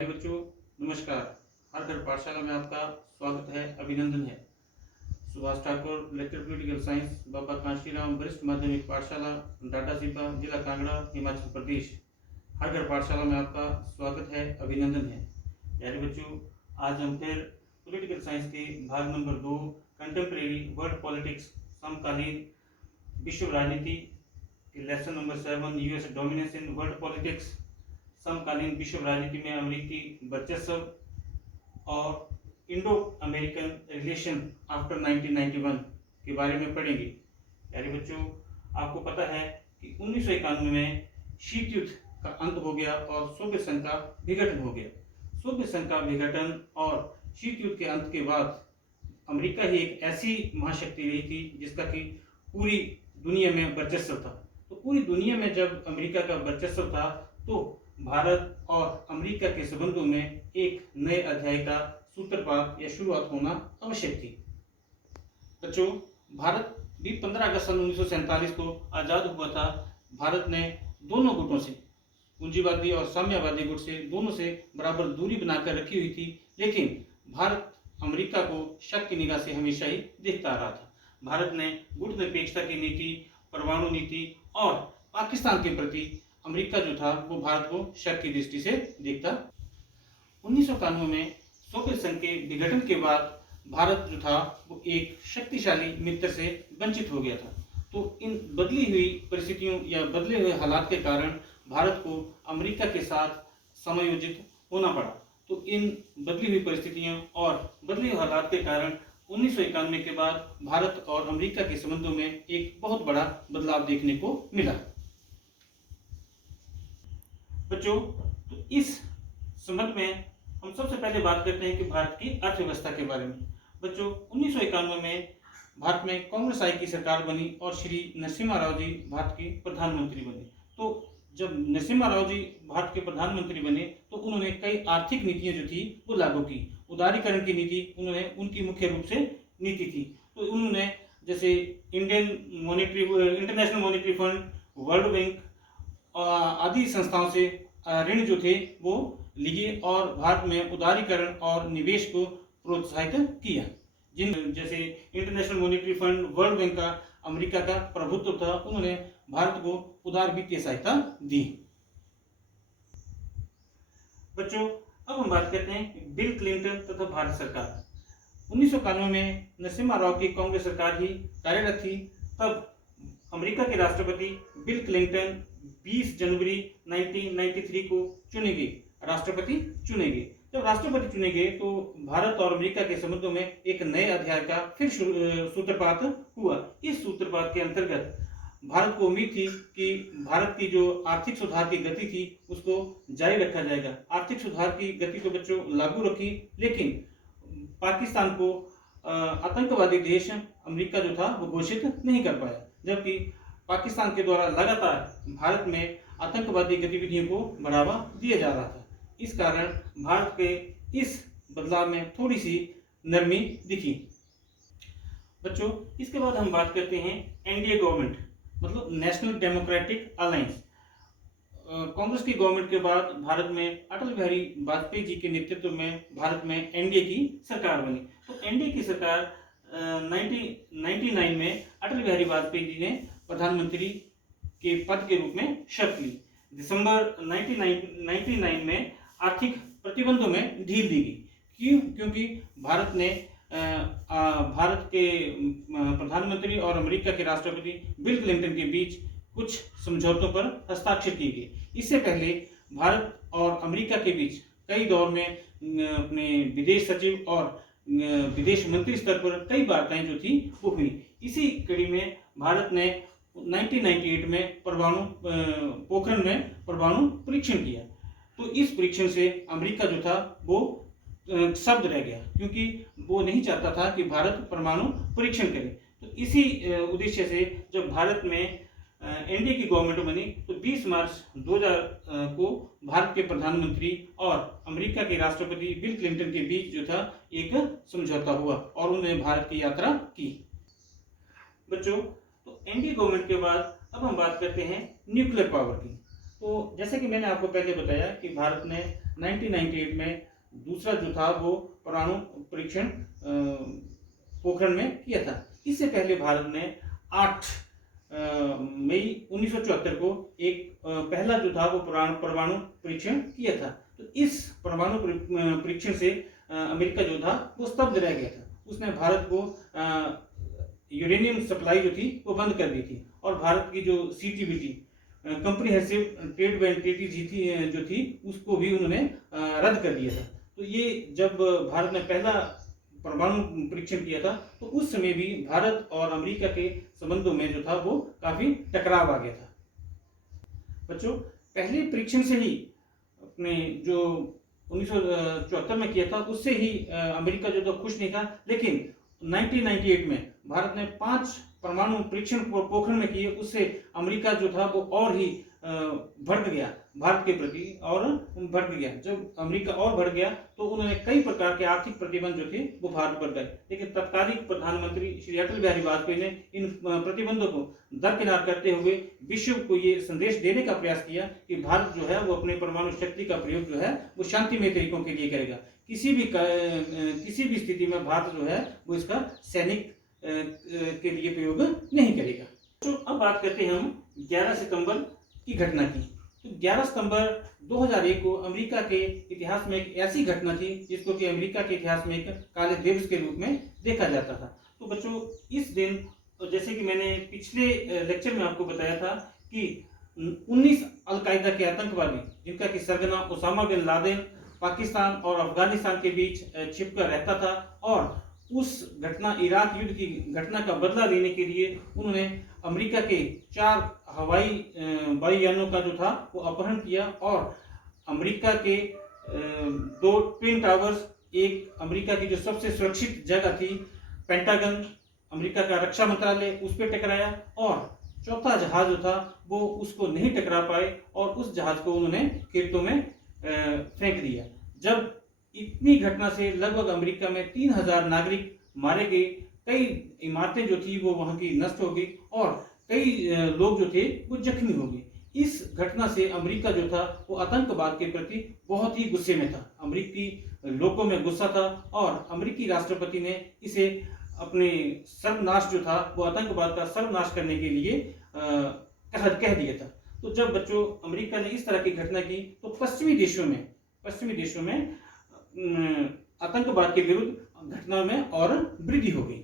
बच्चों नमस्कार। हर घर पाठशाला में आपका स्वागत है, अभिनंदन है। Subhash Thakur, lecture political science, Baba Kanshiram वरिष्ठ माध्यमिक पाठशाला, डाटा सिपा, जिला कांगड़ा, हिमाचल प्रदेश। हर घर पाठशाला में आपका स्वागत है, अभिनंदन है। प्यारे बच्चों, आज हम फिर पॉलिटिकल साइंस के भाग नंबर 2 कंटेम्प्रेरी वर्ल्ड पॉलिटिक्स समकालीन विश्व राजनीति के lesson number 7 US dominance in world politics समकालीन विश्व राजनीति में अमेरिकी वर्चस्व और इंडो अमेरिकन रिलेशन आफ्टर 1991 के बारे में पढ़ेंगे। प्यारे बच्चों, आपको पता है कि 1991 में शीत युद्ध का अंत हो गया और सोवियत संघ का विघटन हो गया। सोवियत संघ का विघटन और शीत युद्ध के अंत के बाद अमेरिका ही एक ऐसी महाशक्ति रही थी जिसका कि पूरी दुनिया में वर्चस्व था। तो पूरी दुनिया में जब अमेरिका का वर्चस्व था तो भारत और अमेरिका के संबंधों में एक नए अध्याय का सूत्रपात या शुरुआत होना आवश्यक थी। बच्चों, भारत भी 15 अगस्त सन 1947 को आज़ाद हुआ था। भारत ने दोनों गुटों से, पूंजीवादी और साम्यवादी गुट से, दोनों से बराबर दूरी बनाकर रखी हुई थी, लेकिन भारत अमेरिका को शक की निगाह से हमेशा ही देखता आ रहा था। भारत ने गुट निरपेक्षता की नीति, परमाणु नीति और पाकिस्तान के प्रति अमेरिका जो था वो भारत को शक की दृष्टि से देखता। 1991 में सोवियत संघ के विघटन के बाद भारत जो था वो एक शक्तिशाली मित्र से वंचित हो गया था। तो इन बदली हुई परिस्थितियों या बदले हुए हालात के कारण भारत को अमेरिका के साथ समायोजित होना पड़ा। तो इन बदली हुई परिस्थितियों और बदले हुए हालात के कारण 1991 के बाद भारत और अमेरिका के संबंधों में एक बहुत बड़ा बदलाव देखने को मिला। बच्चों, तो इस संबंध में हम सबसे पहले बात करते हैं कि भारत की अर्थव्यवस्था के बारे में। बच्चों, 1991 में भारत में कांग्रेस आई की सरकार बनी और श्री नरसिम्हा राव जी भारत के प्रधानमंत्री बने। तो जब नरसिम्हा राव जी भारत के प्रधानमंत्री बने तो उन्होंने कई आर्थिक नीतियां जो थी वो लागू की। उदारीकरण की नीति उन्होंने उनकी मुख्य रूप से नीति थी। तो उन्होंने जैसे international monetary fund, world bank आदि संस्थाओं से ऋण जो थे वो लिए और भारत में उदारीकरण और निवेश को प्रोत्साहित किया। जिन जैसे international monetary fund, world bank का अमेरिका का प्रभुत्व था, उन्होंने भारत को उदार वित्तीय सहायता दी। बच्चों, अब हम बात करते हैं बिल क्लिंटन तथा भारत सरकार। 1991 में नरसिम्हा राव की कांग्रेस सरकार ही कार्यरत थी। तब अमेरिका के राष्ट्रपति बिल क्लिंटन 20 जनवरी 1993 को चुने गए, राष्ट्रपति चुने गए। जब राष्ट्रपति चुने गए तो भारत और अमेरिका के संबंधों में एक नए अध्याय का फिर सूत्रपात हुआ। इस सूत्रपात के अंतर्गत भारत को उम्मीद थी कि भारत की जो आर्थिक सुधार की गति थी उसको जारी रखा जाएगा। आर्थिक सुधार की गति तो बच्चों लागू रखी, लेकिन पाकिस्तान को आतंकवादी देश अमेरिका जो था वो घोषित नहीं कर पाया, जबकि पाकिस्तान के द्वारा लगातार भारत में आतंकवादी गतिविधियों को बढ़ावा दिया जा रहा था। इस कारण भारत के इस बदलाव में थोड़ी सी नरमी दिखी। बच्चों, इसके बाद हम बात करते हैं एनडीए गवर्नमेंट, मतलब नेशनल डेमोक्रेटिक अलायंस। कांग्रेस की गवर्नमेंट के बाद भारत में अटल बिहारी वाजपेयी जी के नेतृत्व में भारत में एनडीए की सरकार बनी। तो एनडीए की सरकार 1999 में अटल बिहारी वाजपेयी जी ने प्रधानमंत्री के पद के रूप में शपथ ली। दिसंबर 1999 में आर्थिक प्रतिबंधों में ढील दी गई। क्योंकि भारत ने भारत के प्रधानमंत्री और अमेरिका के राष्ट्रपति बिल क्लिंटन के बीच कुछ समझौतों पर हस्ताक्षर किए गए। इससे पहले भारत और अमेरिका के बीच कई दौर में अपने विदेश सचिव और विदेश मंत्री स्तर पर कई वार्ताएं जो थी वो हुई। इसी कड़ी में भारत ने 1998 में पोखरण में परमाणु परीक्षण किया। तो इस परीक्षण से अमेरिका जो था वो शब्द रह गया, क्योंकि वो नहीं चाहता था कि भारत परमाणु परीक्षण करे। तो इसी उद्देश्य से जब भारत में एनडीए की गवर्नमेंट बनी तो 20 मार्च 2000 को भारत के प्रधानमंत्री और अमेरिका के राष्ट्रपति बिल क्लिंटन के बीच जो था एक समझौता हुआ और उन्होंने भारत की यात्रा की। बच्चों, तो एनडीए गवर्नमेंट के बाद अब हम बात करते हैं न्यूक्लियर पावर की। तो जैसे कि मैंने आपको पहले बताया कि भारत ने 1998 में दूसरा जो था वो परमाणु परीक्षण पोखरण में किया था। इससे पहले भारत ने 8 मई 1974 को एक पहला जो था वो परमाणु परीक्षण किया था। तो इस परमाणु परीक्षण से अमेरिका जो था वो स्तब्ध रह गया था। उसने भारत को यूरेनियम सप्लाई जो थी वो बंद कर दी थी, और भारत की जो CTBT comprehensive trade ban treaty जो थी उसको भी उन्होंने रद्द कर दिया था। तो ये जब भारत ने पहला परमाणु परीक्षण किया था तो उस समय भी भारत और अमेरिका के संबंधों में जो था वो काफी टकराव आ गया था। बच्चों, पहले परीक्षण से ही अपने जो 1974 में किया था उससे ही अमेरिका जो था खुश नहीं था, लेकिन 1998 में भारत ने 5 परमाणु परीक्षण पोखरण में किए, उससे अमेरिका जो था वो और ही भड़क गया भारत के प्रति, और भड़क गया। जब अमेरिका और बढ़ गया तो उन्होंने कई प्रकार के आर्थिक प्रतिबंध जो थे वो भारत पर गए, लेकिन तत्कालीन प्रधानमंत्री श्री अटल बिहारी वाजपेयी ने इन प्रतिबंधों को दरकिनार करते हुए विश्व को ये संदेश देने का प्रयास किया कि भारत जो है वो अपने परमाणु शक्ति का प्रयोग जो है वो शांतिमय तरीकों के लिए करेगा। किसी भी स्थिति में भारत जो है वो इसका सैनिक के लिए प्रयोग नहीं करेगा। तो अब बात करते हैं हम 11 सितंबर की घटना की। तो 11 सितंबर 2001 को अमेरिका के इतिहास में एक ऐसी घटना थी जिसको कि अमेरिका के इतिहास में एक काले दिवस के रूप में देखा जाता था। तो बच्चों, इस दिन जैसे कि मैंने पिछले लेक्चर में आपको बताया था कि 19 अलकायदा के आतंकवादी, जिनका कि सरगना ओसामा बिन लादेन पाकिस्तान और अफगानिस्तान के बीच छिपकर रहता था, और उस घटना इराक युद्ध की घटना का बदला लेने के लिए उन्होंने अमेरिका के 4 हवाई वायुयानों का जो था वो अपहरण किया, और अमेरिका के 2 ट्विन टावर्स, एक अमेरिका की जो सबसे सुरक्षित जगह थी पेंटागन, अमेरिका का रक्षा मंत्रालय, उस पर टकराया, और चौथा जहाज जो था वो उसको नहीं टकरा पाए और उस जहाज को उन्होंने खेतों में फेंक दिया। जब इतनी घटना से लगभग अमेरिका में 3000 नागरिक मारे गए, कई इमारतें जो थी वो वहां की नष्ट हो गई, और कई लोग जो थे वो जख्मी हो गए। इस घटना से अमेरिका जो था वो आतंकवाद के प्रति बहुत ही गुस्से में था, अमेरिकी लोगों में गुस्सा था, और अमेरिकी राष्ट्रपति ने इसे अपने सर्वनाश जो था वो आतंकवाद का सर्वनाश करने के लिए कह दिया था। तो जब बच्चों अमेरिका ने इस तरह की घटना की तो पश्चिमी देशों में आतंकवाद के विरुद्ध घटनाओं में और वृद्धि हो गई।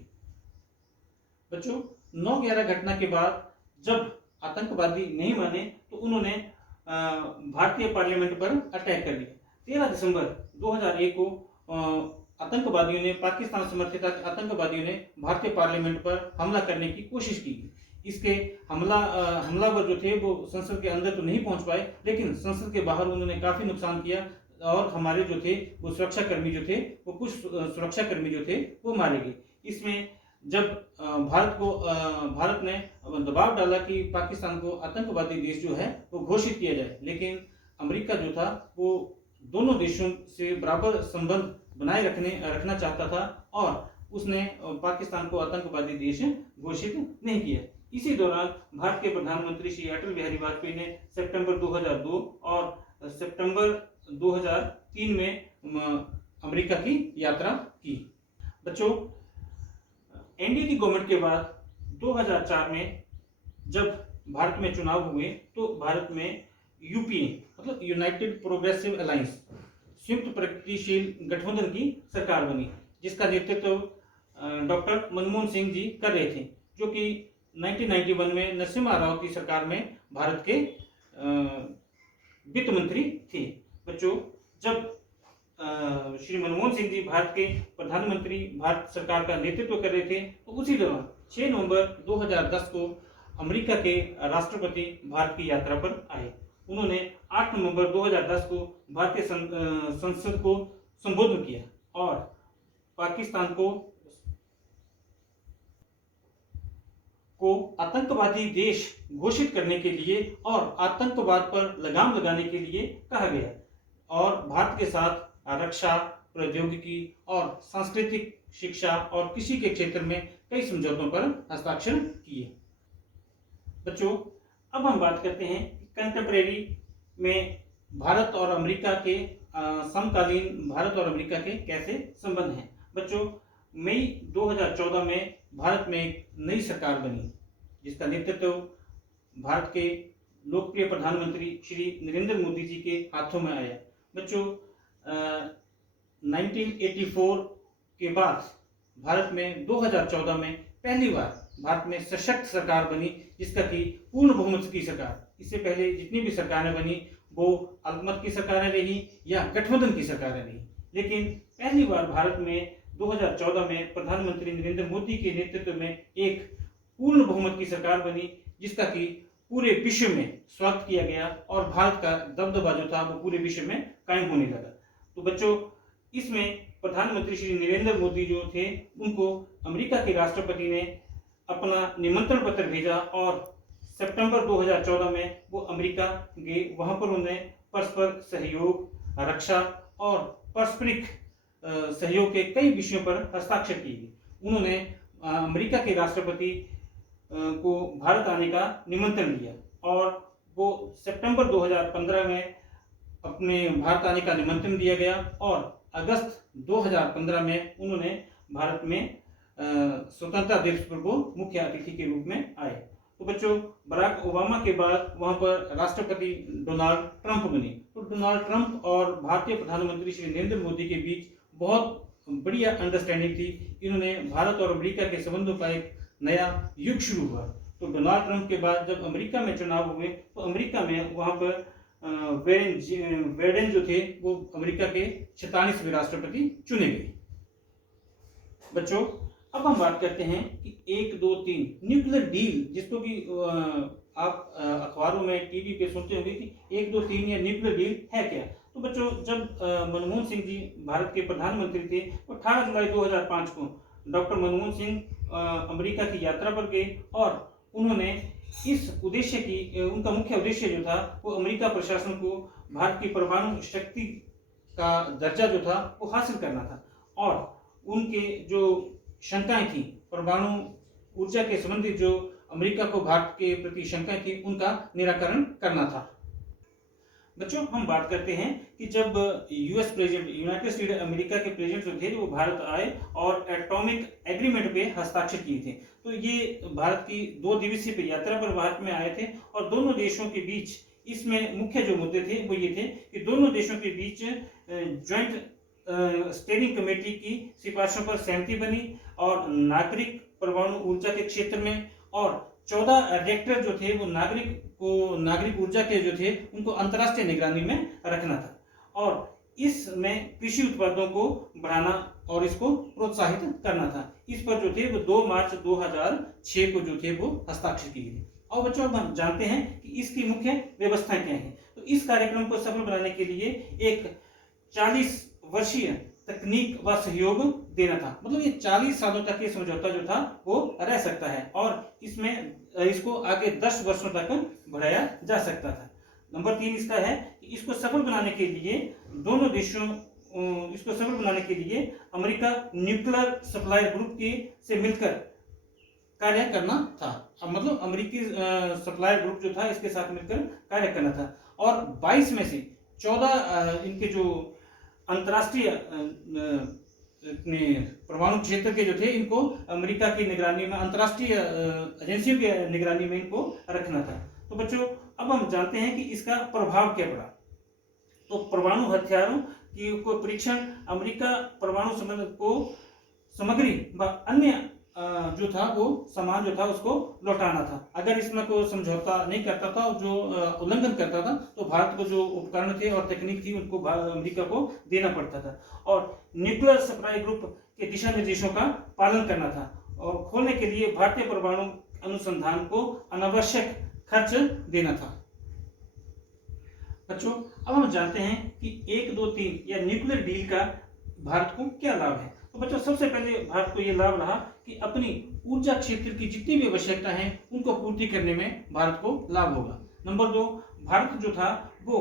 बच्चों, 9/11 घटना के बाद जब आतंकवादी नहीं माने तो उन्होंने भारतीय पार्लियामेंट पर अटैक कर दिया। 13 दिसंबर 2001 को आतंकवादियों ने, पाकिस्तान समर्थित आतंकवादियों ने भारतीय पार्लियामेंट पर हमला करने की कोशिश की। इसके हमलावर जो थे वो संसद के अंदर तो नहीं पहुंच पाए, लेकिन संसद के बाहर उन्होंने काफी नुकसान किया, और हमारे जो थे वो कुछ सुरक्षाकर्मी जो थे वो मारे गए। इसमें जब भारत ने दबाव डाला कि पाकिस्तान को आतंकवादी देश जो है वो घोषित किया जाए, लेकिन अमेरिका जो था वो दोनों देशों से बराबर संबंध बनाए रखना चाहता था, और उसने पाकिस्तान को आतंकवादी देश घोषित नहीं किया। इसी दौरान भारत के प्रधानमंत्री श्री अटल बिहारी वाजपेयी ने सितंबर 2002 और सितंबर 2003 में अमेरिका की यात्रा की। बच्चों, एनडीए की गवर्नमेंट के बाद 2004 में जब भारत में चुनाव हुए तो भारत में यूपीए मतलब यूनाइटेड प्रोग्रेसिव अलायंस, संयुक्त प्रगतिशील गठबंधन की सरकार बनी, जिसका नेतृत्व डॉक्टर मनमोहन सिंह जी कर रहे थे, जो कि 1991 में नरसिम्हा राव की सरकार में भारत के वित्त मंत्री थे। बच्चों, जब श्री मनमोहन सिंह जी भारत के प्रधानमंत्री, भारत सरकार का नेतृत्व कर रहे थे, तो उसी दौरान 6 नवंबर 2010 को अमेरिका के राष्ट्रपति भारत की यात्रा पर आए। उन्होंने 8 नवंबर 2010 को भारतीय संसद को संबोधन किया और पाकिस्तान को आतंकवादी देश घोषित करने के लिए और आतंकवाद पर लगाम लगाने के लिए कहा गया, और भारत के साथ रक्षा, प्रौद्योगिकी और सांस्कृतिक, शिक्षा और कृषि के क्षेत्र में कई समझौतों पर हस्ताक्षर किए। बच्चों, अब हम बात करते हैं कंटेम्परेरी में भारत और अमेरिका के समकालीन भारत और अमेरिका के कैसे संबंध हैं। बच्चों, मई 2014 में भारत में एक नई सरकार बनी जिसका नेतृत्व भारत के लोकप्रिय प्रधानमंत्री श्री नरेंद्र मोदी जी के हाथों में आया। बच्चों, 1984 के बाद भारत में 2014 में पहली बार भारत में सशक्त सरकार बनी जिसका कि पूर्ण बहुमत की सरकार। इससे पहले जितनी भी सरकारें बनी वो अल्पमत की सरकारें रही या गठबंधन की सरकारें रही, लेकिन पहली बार भारत में 2014 में प्रधानमंत्री नरेंद्र मोदी के नेतृत्व में एक पूर्ण बहुमत की सरकार बनी जिसका कि पूरे विश्व में स्वागत किया गया और भारत का दबदबा जो था वो पूरे विश्व में कायम होने लगा। तो बच्चों, इसमें प्रधानमंत्री श्री नरेंद्र मोदी जो थे उनको अमेरिका के राष्ट्रपति ने अपना निमंत्रण पत्र भेजा और सितंबर 2014 में वो अमेरिका गए। वहां पर उन्होंने परस्पर सहयोग, रक्षा और पारस्परिक सहयोग के कई विषयों पर हस्ताक्षर किए। उन्होंने अमेरिका के राष्ट्रपति को भारत आने का निमंत्रण दिया और वो सितंबर 2015 में अपने भारत आने का निमंत्रण दिया गया और अगस्त 2015 में उन्होंने भारत में स्वतंत्रता दिवस पर वो मुख्य अतिथि के रूप में आए। तो बच्चों, बराक ओबामा के बाद वहां पर राष्ट्रपति डोनाल्ड ट्रंप बने। तो डोनाल्ड ट्रंप और भारतीय प्रधानमंत्री श्री नरेंद्र मोदी के बीच बहुत बढ़िया अंडरस्टैंडिंग थी। इन्होंने भारत और अमेरिका के संबंधों का एक नया युग शुरू हुआ। तो डोनाल्ड ट्रंप के बाद जब अमेरिका में चुनाव हुए तो अमेरिका में वहां पर बाइडेन जो थे वो अमेरिका के 46वें राष्ट्रपति चुने गए। बच्चों, अब हम बात करते हैं कि 1, 2, 3 न्यूक्लियर डील, जिसको कि आप अखबारों में, टीवी पे सुनते होंगे कि 1, 2, 3 या न्यूक्लियर डील है क्या। तो बच्चों, जब मनमोहन सिंह जी भारत के प्रधानमंत्री थे तो 18 जुलाई 2005 को डॉक्टर मनमोहन सिंह अमेरिका की यात्रा पर गए और उन्होंने इस उद्देश्य की, उनका मुख्य उद्देश्य जो था वो अमेरिका प्रशासन को भारत की परमाणु शक्ति का दर्जा जो था वो हासिल करना था और उनके जो शंकाएं थी, परमाणु ऊर्जा के संबंधित जो अमेरिका को भारत के प्रति शंकाएं थी, उनका निराकरण करना था। बच्चों, हम बात करते हैं कि जब US president, United state America के प्रेसिडेंट जो थे वो भारत आए और एटॉमिक एग्रीमेंट पे हस्ताक्षर किए थे। तो ये भारत की 2 दिवसीय यात्रा पर भारत में आए थे और दोनों देशों के बीच इसमें मुख्य जो मुद्दे थे वो ये थे कि दोनों देशों के बीच ज्वाइंट स्टीयरिंग कमेटी की सिफारिशों पर सहमति बनी और नागरिक परमाणु ऊर्जा के क्षेत्र में और 14 रिएक्टर जो थे वो नागरिक ऊर्जा के जो थे उनको अंतर्राष्ट्रीय निगरानी में रखना था और इसमें कृषि उत्पादों को बढ़ाना और इसको प्रोत्साहित करना था। इस पर जो थे वो 2 मार्च 2006 को जो थे वो हस्ताक्षर किए थे। और बच्चों, अब हम जानते हैं कि इसकी मुख्य व्यवस्थाएं क्या हैं। तो इस कार्यक्रम को सफल बनाने के लिए एक 40 वर्षीय तकनीक व सहयोग देना था। मतलब ये 40 सालों तक ये समझौता जो था वो रह सकता है और इसमें इसको आगे 10 वर्षों तक बढ़ाया जा सकता था। नंबर 3 इसका है कि इसको सफल बनाने के लिए दोनों देशों, इसको सफल बनाने के लिए अमेरिका न्यूक्लियर सप्लायर ग्रुप से मिलकर कार्य करना था। मतलब अमेरिकी सप्लायर ग्रुप जो था इसके साथ मिलकर कार्य करना था और 22 में से 14 इनके जो अंतर्राष्ट्रीय परमाणु क्षेत्र के जो थे इनको अमेरिका की निगरानी में, अंतर्राष्ट्रीय एजेंसियों की निगरानी में इनको रखना था। तो बच्चों, अब हम जानते हैं कि इसका प्रभाव क्या पड़ा। तो परमाणु हथियारों की को परीक्षण, अमेरिका परमाणु सामग्री व अन्य जो था वो सामान जो था उसको लौटाना था। अगर इसमें कोई समझौता नहीं करता था और जो उल्लंघन करता था तो भारत को जो उपकरण थे और तकनीक थी उनको अमेरिका को देना पड़ता था और न्यूक्लियर सप्लाई ग्रुप के दिशा निर्देशों का पालन करना था और खोलने के लिए भारतीय परमाणु अनुसंधान को अनावश्यक खर्च देना था। बच्चों, अब हम जानते हैं कि 1, 2, 3 या न्यूक्लियर डील का भारत को क्या लाभ है। तो बच्चों, सबसे पहले भारत को यह लाभ रहा कि अपनी ऊर्जा क्षेत्र की जितनी भी आवश्यकता है उनको पूर्ति करने में भारत को लाभ होगा। नंबर 2, भारत जो था वो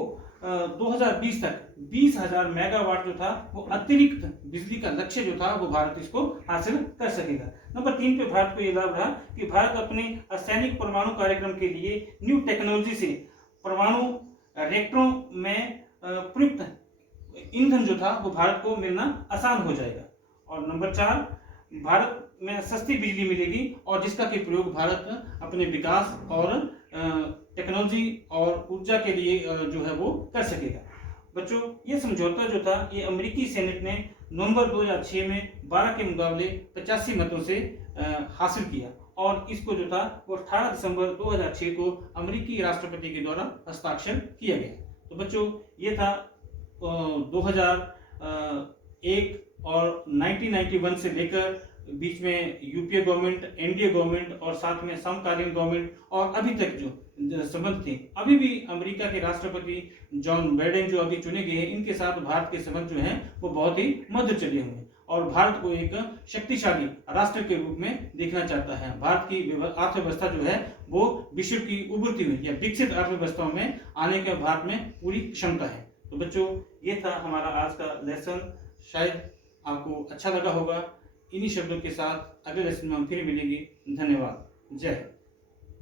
2020 तक 20,000 मेगावाट जो था वो अतिरिक्त बिजली का लक्ष्य जो था वो भारत इसको हासिल कर सकेगा। नंबर 3 पे भारत को यह लाभ रहा कि भारत अपने असैनिक परमाणु कार्यक्रम के लिए न्यू टेक्नोलॉजी से परमाणु रिएक्टरों में प्रयुक्त ईंधन जो था वो भारत को मिलना आसान हो जाएगा। और नंबर 4, भारत में सस्ती बिजली मिलेगी और जिसका कि प्रयोग भारत अपने विकास और टेक्नोलॉजी और ऊर्जा के लिए जो है वो कर सकेगा। बच्चों, ये समझौता जो था ये अमेरिकी सेनेट ने नवंबर 2006 में 12 के मुकाबले 85 मतों से हासिल किया और इसको जो था वो 18 दिसंबर 2006 को अमेरिकी राष्ट्रपति के द्वारा हस्ताक्षर किया गया। तो बच्चों, ये था 2001 और 1991 से लेकर बीच में यूपीए गवर्नमेंट, एनडीए गवर्नमेंट और साथ में समकालीन गवर्नमेंट और अभी तक जो संबंध थे, अभी भी अमेरिका के राष्ट्रपति जॉन बाइडेन जो अभी चुने गए हैं, इनके साथ भारत के संबंध जो हैं वो बहुत ही मधुर चले हुए हैं और भारत को एक शक्तिशाली राष्ट्र के रूप में देखना चाहता है। भारत की अर्थव्यवस्था जो है वो विश्व की उभरती हुई या विकसित अर्थव्यवस्थाओं में आने के भारत में पूरी क्षमता है। तो बच्चों, ये था हमारा आज का लेसन, शायद आपको अच्छा लगा होगा। इन्हीं शब्दों के साथ अगले लेसन में हम फिर मिलेंगे। धन्यवाद। जय हिंद।